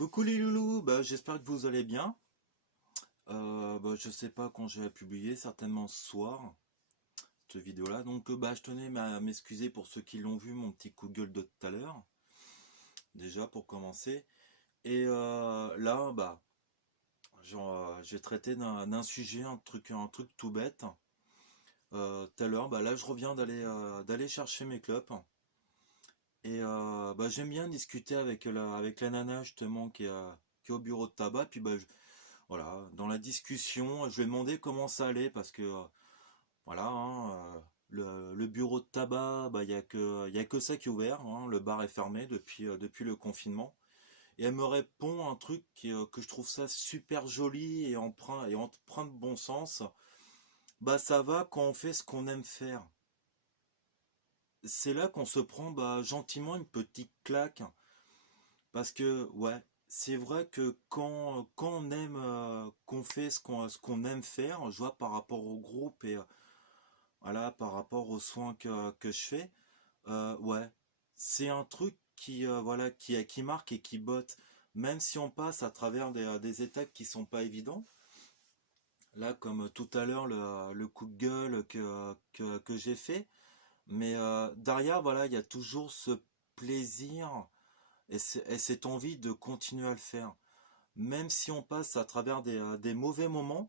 Coucou les loulous, j'espère que vous allez bien. Je sais pas quand j'ai publié, certainement ce soir, cette vidéo-là. Donc je tenais à m'excuser pour ceux qui l'ont vu, mon petit coup de gueule de tout à l'heure, déjà pour commencer. Et là, j'ai traité d'un sujet, un truc tout bête. Tout à l'heure, là je reviens d'aller chercher mes clopes. Et j'aime bien discuter avec la nana justement qui est au bureau de tabac. Puis voilà, dans la discussion, je lui ai demandé comment ça allait parce que voilà, hein, le bureau de tabac, il y a que ça qui est ouvert, hein, le bar est fermé depuis le confinement. Et elle me répond un truc que je trouve ça super joli et empreint de bon sens. Bah ça va quand on fait ce qu'on aime faire. C'est là qu'on se prend gentiment une petite claque. Parce que ouais, c'est vrai que quand on aime, qu'on fait ce qu'on aime faire, je vois par rapport au groupe et voilà, par rapport aux soins que je fais, ouais, c'est un truc voilà, qui marque et qui botte. Même si on passe à travers des étapes qui sont pas évidents. Là, comme tout à l'heure, le coup de gueule que j'ai fait. Mais derrière, voilà, il y a toujours ce plaisir et cette envie de continuer à le faire. Même si on passe à travers des mauvais moments,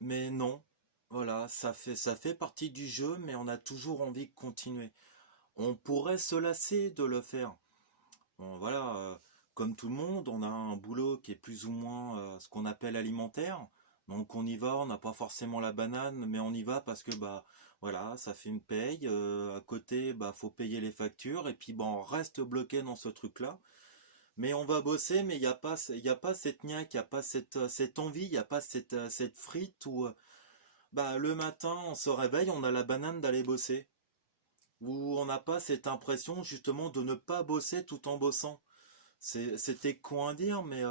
mais non, voilà, ça fait partie du jeu, mais on a toujours envie de continuer. On pourrait se lasser de le faire. Bon, voilà, comme tout le monde, on a un boulot qui est plus ou moins ce qu'on appelle alimentaire. Donc on y va, on n'a pas forcément la banane, mais on y va parce que voilà, ça fait une paye. À côté, faut payer les factures et puis on reste bloqué dans ce truc-là. Mais on va bosser, mais il y a pas cette niaque, il n'y a pas cette envie, il n'y a pas cette frite où le matin on se réveille, on a la banane d'aller bosser. Où on n'a pas cette impression justement de ne pas bosser tout en bossant. C'était con à dire, mais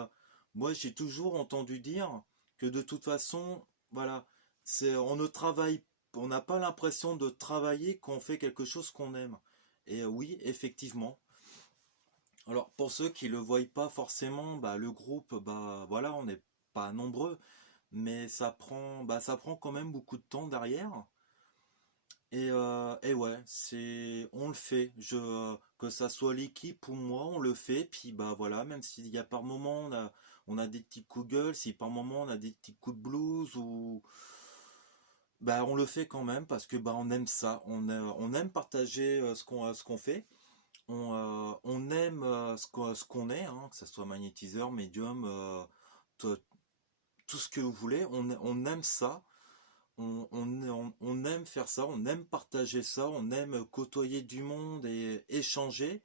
moi j'ai toujours entendu dire que de toute façon, voilà, on ne travaille, on n'a pas l'impression de travailler quand on fait quelque chose qu'on aime. Et oui, effectivement. Alors pour ceux qui le voient pas forcément, le groupe, voilà, on n'est pas nombreux, mais ça prend quand même beaucoup de temps derrière. Et ouais, on le fait. Que ça soit l'équipe ou moi, on le fait. Puis voilà, même s'il y a par moment on a des petits coups de gueule, si par moment on a des petits coups de blues ou on le fait quand même parce que on aime ça. On aime partager ce qu'on fait. On aime ce qu'on est, hein, que ce soit magnétiseur, médium, tout, tout ce que vous voulez. On aime ça. On aime faire ça, on aime partager ça, on aime côtoyer du monde et échanger,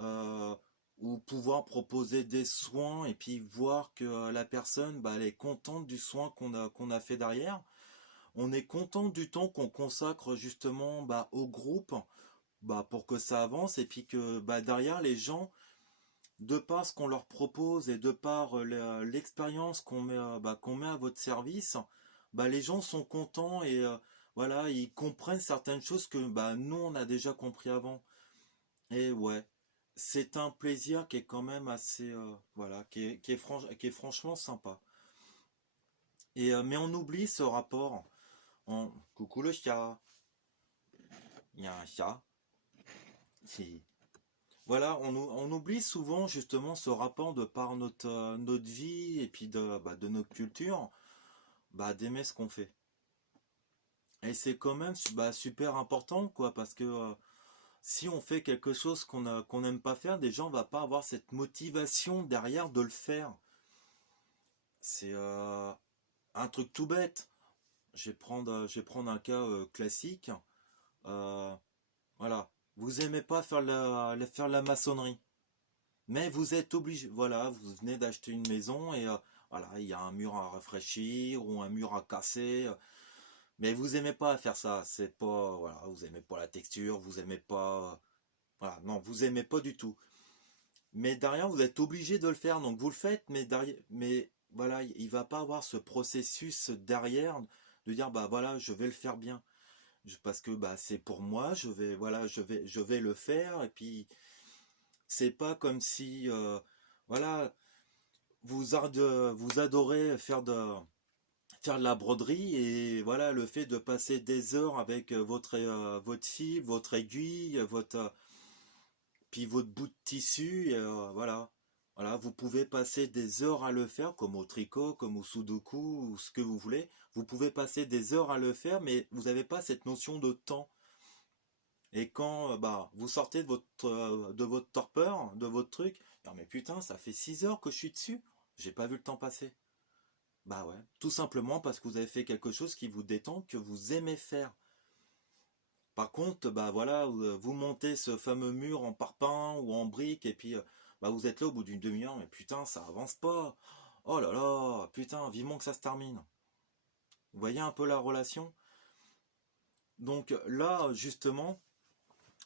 euh, ou pouvoir proposer des soins et puis voir que la personne, elle est contente du soin qu'on a fait derrière. On est content du temps qu'on consacre justement au groupe, pour que ça avance et puis que derrière les gens, de par ce qu'on leur propose et de par l'expérience qu'on met à votre service, les gens sont contents et voilà, ils comprennent certaines choses que nous on a déjà compris avant. Et ouais, c'est un plaisir qui est quand même assez voilà, qui est franchement sympa. Et mais on oublie ce rapport. Coucou le chat, il y a un chat. Si. Voilà, on oublie souvent justement ce rapport de par notre vie et puis de notre culture, d'aimer ce qu'on fait. Et c'est quand même super important, quoi, parce que si on fait quelque chose qu'on n'aime pas faire, déjà on va pas avoir cette motivation derrière de le faire. C'est un truc tout bête. Je vais prendre un cas classique. Euh, voilà, vous aimez pas faire la maçonnerie. Mais vous êtes obligé, voilà, vous venez d'acheter une maison et voilà, il y a un mur à rafraîchir ou un mur à casser. Mais vous aimez pas faire ça, c'est pas, voilà, vous aimez pas la texture, vous aimez pas, voilà, non, vous aimez pas du tout. Mais derrière, vous êtes obligé de le faire, donc vous le faites, mais derrière, mais voilà, il va pas avoir ce processus derrière de dire voilà, je vais le faire bien. Parce que c'est pour moi, voilà, je vais le faire et puis c'est pas comme si voilà, vous adorez faire de la broderie et voilà, le fait de passer des heures avec votre fil, votre aiguille, puis votre bout de tissu, et, voilà. Voilà, vous pouvez passer des heures à le faire, comme au tricot, comme au sudoku, ou ce que vous voulez. Vous pouvez passer des heures à le faire, mais vous n'avez pas cette notion de temps. Et quand bah, vous sortez de votre torpeur, de votre truc, non mais putain, ça fait 6 heures que je suis dessus, j'ai pas vu le temps passer. Bah ouais, tout simplement parce que vous avez fait quelque chose qui vous détend, que vous aimez faire. Par contre, bah voilà, vous montez ce fameux mur en parpaing ou en brique et puis bah vous êtes là au bout d'une demi-heure, mais putain, ça avance pas. Oh là là, putain, vivement que ça se termine. Vous voyez un peu la relation? Donc là, justement,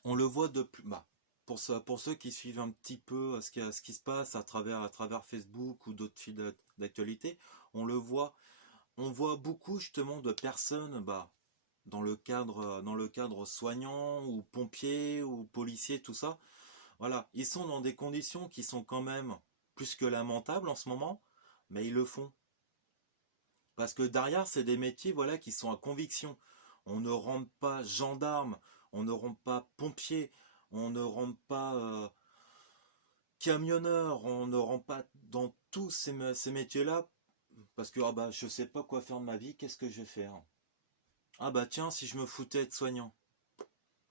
on le voit de plus. Bah, pour ceux qui suivent un petit peu ce qui se passe à travers Facebook ou d'autres fils d'actualité, on le voit. On voit beaucoup justement de personnes bah, dans le cadre soignant ou pompier ou policier, tout ça. Voilà, ils sont dans des conditions qui sont quand même plus que lamentables en ce moment, mais ils le font. Parce que derrière, c'est des métiers voilà, qui sont à conviction. On ne rentre pas gendarme, on ne rentre pas pompier, on ne rentre pas camionneur, on ne rentre pas dans tous ces métiers-là parce que ah bah, je sais pas quoi faire de ma vie, qu'est-ce que je vais faire? Ah bah tiens, si je me foutais de soignant.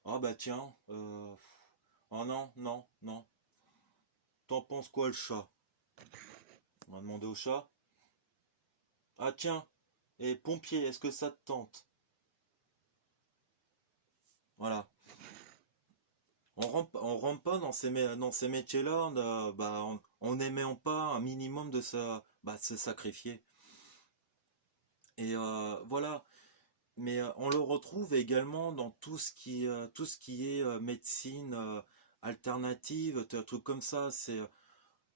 Ah bah tiens, oh non, non, non. T'en penses quoi le chat? On va demander au chat. Ah tiens, et pompier, est-ce que ça te tente? Voilà. On rentre pas dans ces métiers-là bah, en n'aimant pas un minimum bah, se sacrifier. Et voilà. Mais on le retrouve également dans tout ce qui est médecine alternative, trucs comme ça.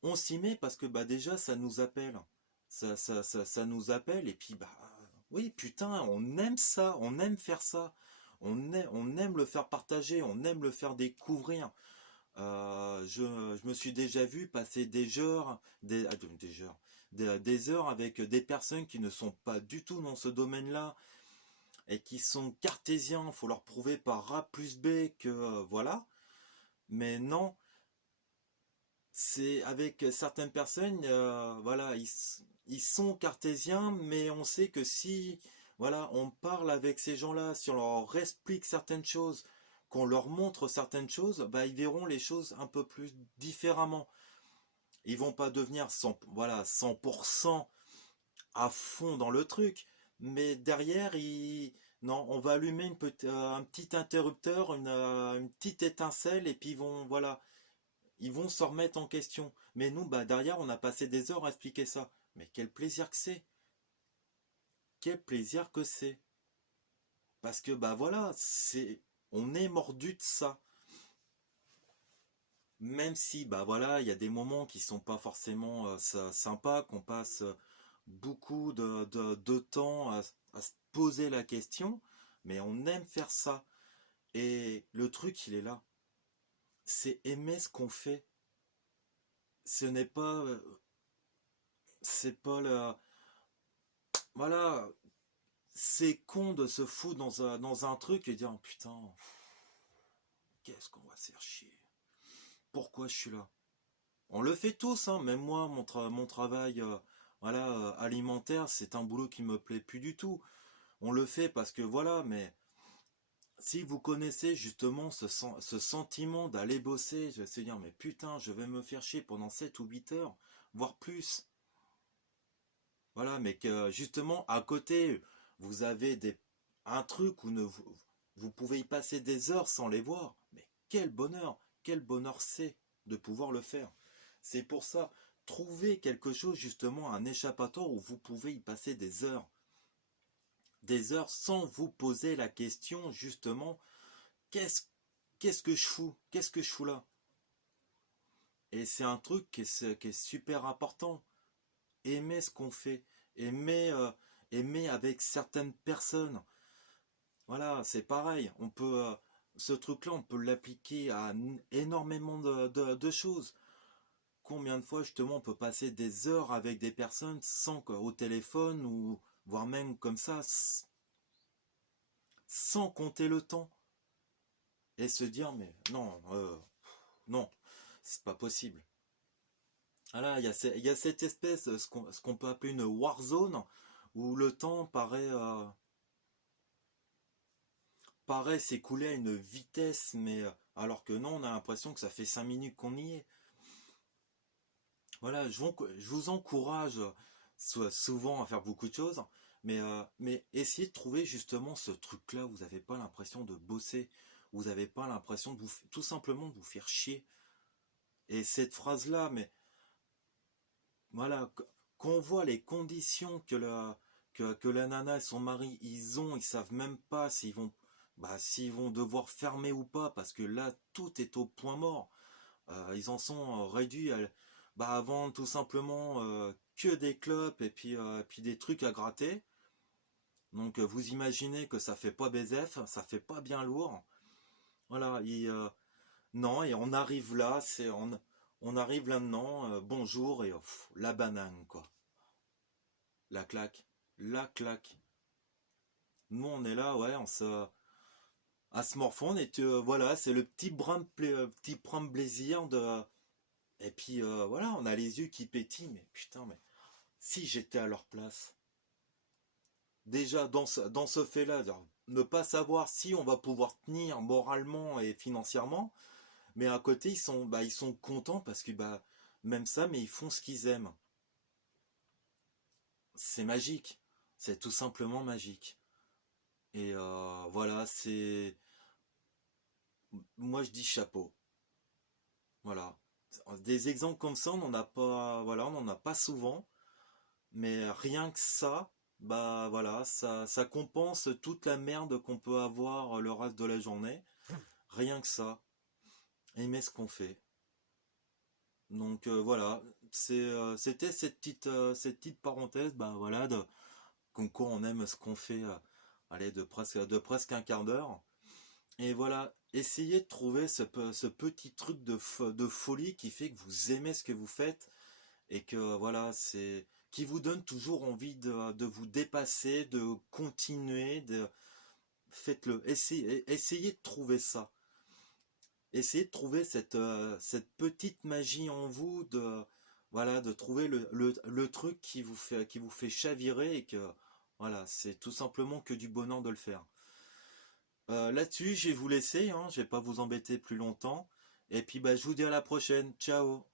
On s'y met parce que bah déjà ça nous appelle, ça nous appelle et puis bah oui putain on aime ça, on aime faire ça, on aime le faire partager, on aime le faire découvrir. Je me suis déjà vu passer des heures avec des personnes qui ne sont pas du tout dans ce domaine-là et qui sont cartésiens. Faut leur prouver par A plus B que voilà. Mais non, c'est avec certaines personnes, voilà, ils sont cartésiens, mais on sait que si, voilà, on parle avec ces gens-là, si on leur explique certaines choses, qu'on leur montre certaines choses, bah, ils verront les choses un peu plus différemment. Ils vont pas devenir 100, voilà, 100% à fond dans le truc, mais derrière, non, on va allumer un petit interrupteur, une petite étincelle, et puis ils vont, voilà, ils vont se remettre en question. Mais nous, bah, derrière, on a passé des heures à expliquer ça. Mais quel plaisir que c'est! Quel plaisir que c'est! Parce que, bah voilà, on est mordu de ça. Même si, bah voilà, il y a des moments qui sont pas forcément sympas, qu'on passe beaucoup de temps à se poser la question, mais on aime faire ça. Et le truc, il est là. C'est aimer ce qu'on fait. Ce n'est pas, c'est pas la, voilà, c'est con de se foutre dans un truc et dire oh, putain, qu'est-ce qu'on va se faire chier. Pourquoi je suis là? On le fait tous, hein, même moi, mon travail voilà, alimentaire, c'est un boulot qui me plaît plus du tout. On le fait parce que voilà, mais si vous connaissez justement ce sentiment d'aller bosser, je vais se dire mais putain, je vais me faire chier pendant 7 ou 8 heures, voire plus. Voilà, mais que justement à côté, vous avez un truc où vous pouvez y passer des heures sans les voir. Mais quel bonheur c'est de pouvoir le faire. C'est pour ça, trouvez quelque chose justement, un échappatoire où vous pouvez y passer des heures sans vous poser la question justement, qu'est-ce qu'est-ce que je fous, qu'est-ce que je fous là. Et c'est un truc qui est super important. Aimer ce qu'on fait, aimer avec certaines personnes. Voilà, c'est pareil. Ce truc-là, on peut l'appliquer à énormément de choses. combien de fois justement on peut passer des heures avec des personnes sans au téléphone ou voire même comme ça sans compter le temps et se dire mais non, non, c'est pas possible. Voilà, il y a cette espèce, ce qu'on peut appeler une warzone, où le temps paraît s'écouler à une vitesse, mais alors que non, on a l'impression que ça fait 5 minutes qu'on y est. Voilà, je vous encourage souvent à faire beaucoup de choses, mais essayez de trouver justement ce truc-là où vous n'avez pas l'impression de bosser, où vous n'avez pas l'impression de tout simplement de vous faire chier. Et cette phrase-là, mais voilà, quand on voit les conditions que la nana et son mari ils savent même pas s'ils vont devoir fermer ou pas, parce que là tout est au point mort. Ils en sont réduits à vendre tout simplement que des clopes et puis des trucs à gratter. Donc vous imaginez que ça fait pas BZF, ça fait pas bien lourd. Voilà, non, et on arrive là, on arrive là-dedans, bonjour, et la banane, quoi. La claque. La claque. Nous, on est là, ouais, à se morfondre, et voilà, c'est le petit brin de plaisir de. Et puis, voilà, on a les yeux qui pétillent, mais putain, mais si j'étais à leur place, déjà, dans ce fait-là, ne pas savoir si on va pouvoir tenir moralement et financièrement, mais à côté, ils sont contents parce que, même ça, mais ils font ce qu'ils aiment. C'est magique. C'est tout simplement magique. Et voilà, moi je dis chapeau. Voilà. Des exemples comme ça, on n'en a pas, voilà, on n'en a pas souvent, mais rien que ça, voilà, ça compense toute la merde qu'on peut avoir le reste de la journée. Rien que ça. Aimer ce qu'on fait. Donc voilà, c'était cette petite parenthèse, voilà, comme quoi on aime ce qu'on fait, allez, de presque un quart d'heure. Et voilà, essayez de trouver ce petit truc de folie qui fait que vous aimez ce que vous faites et que voilà, qui vous donne toujours envie de vous dépasser, de continuer, faites-le, essayez de trouver ça. Essayez de trouver cette petite magie en vous voilà, de trouver le truc qui vous fait chavirer et que voilà, c'est tout simplement que du bonheur de le faire. Là-dessus, je vais vous laisser, hein, je vais pas vous embêter plus longtemps. Et puis je vous dis à la prochaine. Ciao.